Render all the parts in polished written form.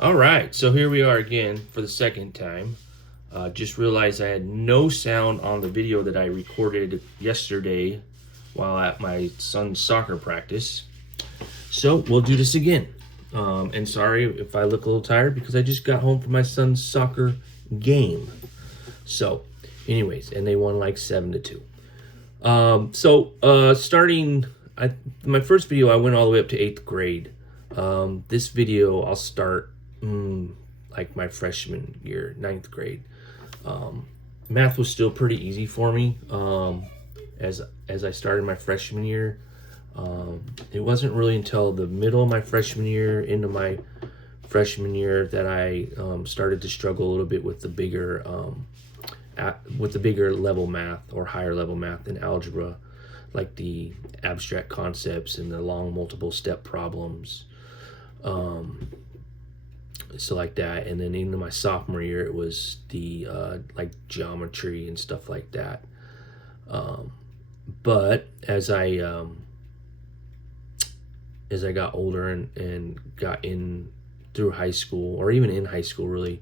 All right, so here we are again for the second time. Just realized I had no sound on the video that I recorded yesterday while at my son's soccer practice. So we'll do this again. And sorry if I look a little tired because I just got home from my son's soccer game. So, anyways, and they won like 7-2. Starting my first video, I went all the way up to 8th grade. This video, I'll start like my freshman year, 9th grade. Math was still pretty easy for me as I started my freshman year. It wasn't really until the middle of my freshman year into my freshman year that I started to struggle a little bit with the bigger level math or higher level math in algebra, like the abstract concepts and the long multiple step problems. So like that, and then into my sophomore year it was the like geometry and stuff like that. But as I got older and got in through high school, or even in high school really,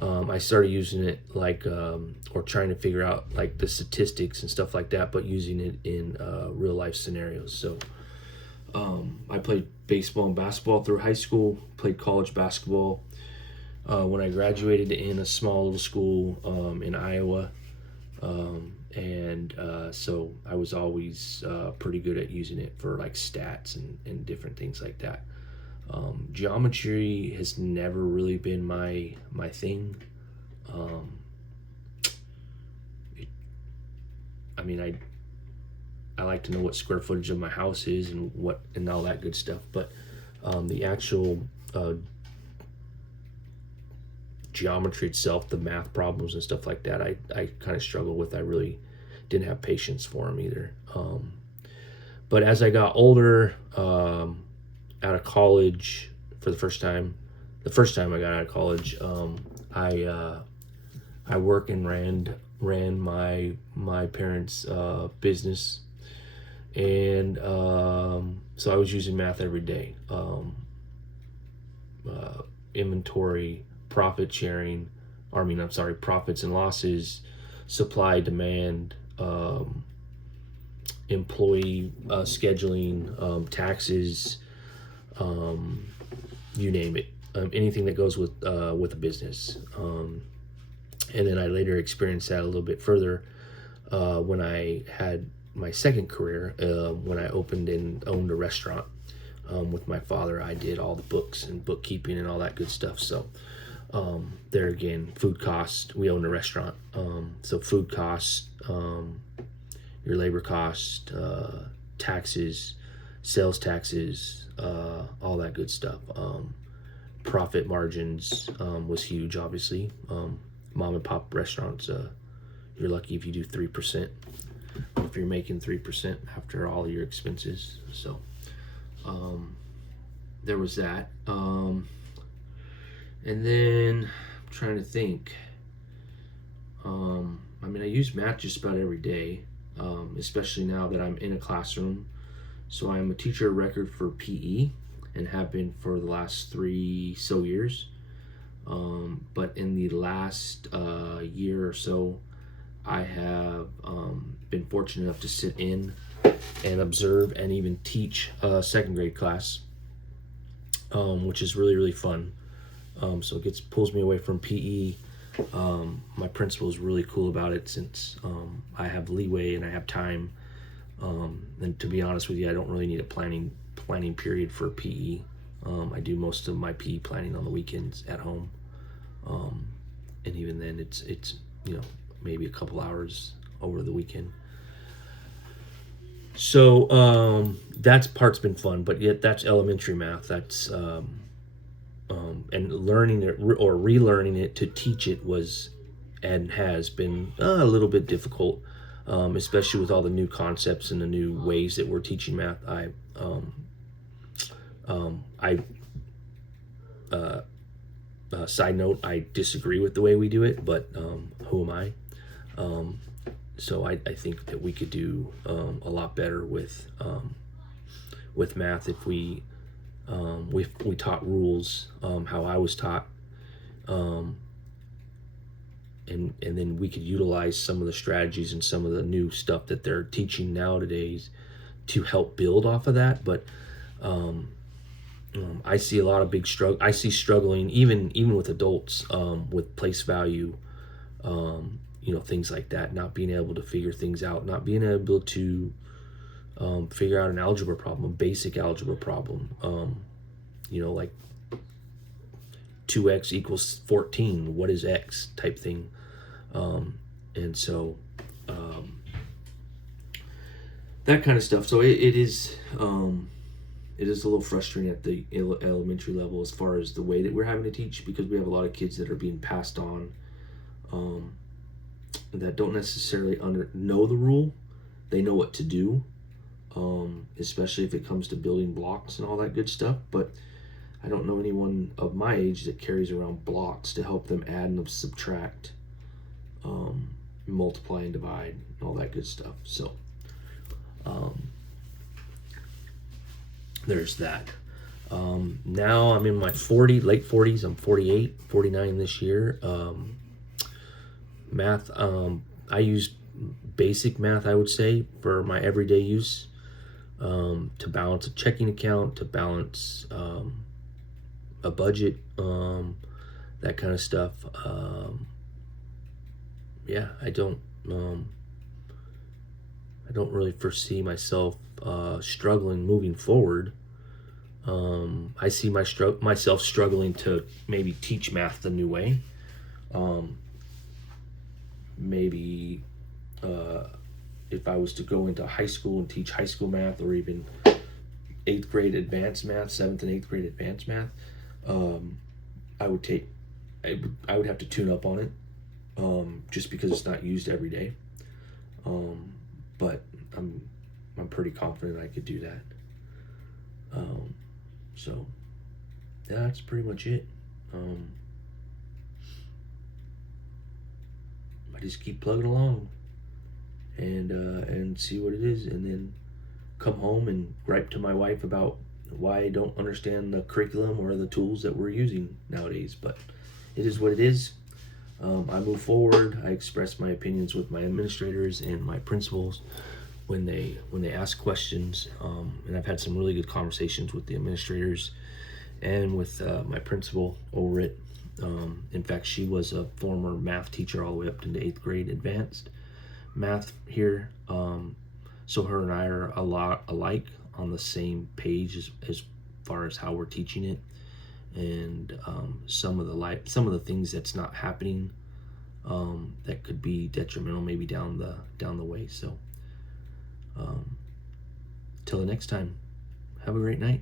I started using it like or trying to figure out like the statistics and stuff like that, but using it in real life scenarios. So I played baseball and basketball through high school, played college basketball when I graduated in a small little school in Iowa. So I was always pretty good at using it for like stats and different things like that. Geometry has never really been my thing. I like to know what square footage of my house is and all that good stuff, but the actual geometry itself, the math problems and stuff like that, I kind of struggle with. I really didn't have patience for them either. But as I got older, out of college for the first time I got out of college, I worked and ran my parents' business, and so I was using math every day. Inventory, profits and losses, supply, demand, employee scheduling, taxes, you name it, anything that goes with a business. And then I later experienced that a little bit further when I had my second career, when I opened and owned a restaurant with my father. I did all the books and bookkeeping and all that good stuff. So there again, food costs. We owned a restaurant, so food costs, your labor cost, taxes, sales taxes, all that good stuff. Profit margins was huge, obviously. Mom and pop restaurants, you're lucky if you do 3%, if you're making 3% after all your expenses. So there was that. And then I'm trying to think. I use math just about every day, especially now that I'm in a classroom. So I'm a teacher of record for PE and have been for the last 3 years. But in the last year or so, I have been fortunate enough to sit in and observe and even teach a second grade class, which is really, really fun. So it pulls me away from PE. My principal is really cool about it since I have leeway and I have time. And to be honest with you, I don't really need a planning period for PE. I do most of my PE planning on the weekends at home. And even then it's maybe a couple hours over the weekend. So that's part's been fun, but yet that's elementary math. That's and learning it or relearning it to teach it was and has been a little bit difficult, especially with all the new concepts and the new ways that we're teaching math. Side note, I disagree with the way we do it, but who am I? So I think that we could do a lot better with math if we We taught rules, how I was taught, and then we could utilize some of the strategies and some of the new stuff that they're teaching nowadays to help build off of that. But I see a lot of big struggle. I see struggling even with adults, with place value, things like that, not being able to figure things out, not being able to figure out an algebra problem, a basic algebra problem, like 2x equals 14, what is x type thing. And so that kind of stuff. So it is a little frustrating at the elementary level as far as the way that we're having to teach, because we have a lot of kids that are being passed on, that don't necessarily know the rule. They know what to do, especially if it comes to building blocks and all that good stuff. But I don't know anyone of my age that carries around blocks to help them add and subtract, multiply and divide, and all that good stuff. So there's that. Now I'm in my late 40s. I'm 48, 49 this year. Math, I use basic math, I would say, for my everyday use, to balance a checking account, to balance a budget, that kind of stuff. I don't really foresee myself struggling moving forward. I see myself struggling to maybe teach math the new way. Maybe if I was to go into high school and teach high school math, or even 8th grade advanced math, 7th and 8th grade advanced math, I would have to tune up on it, just because it's not used every day. But I'm pretty confident I could do that. So that's pretty much it. I just keep plugging along and see what it is, and then come home and gripe to my wife about why I don't understand the curriculum or the tools that we're using nowadays. But it is what it is. I move forward. I express my opinions with my administrators and my principals when they ask questions, and I've had some really good conversations with the administrators and with my principal over it. In fact, she was a former math teacher all the way up into 8th grade advanced math here. So her and I are a lot alike, on the same page as far as how we're teaching it, and some of the things that's not happening, that could be detrimental maybe down the way. So till the next time, have a great night.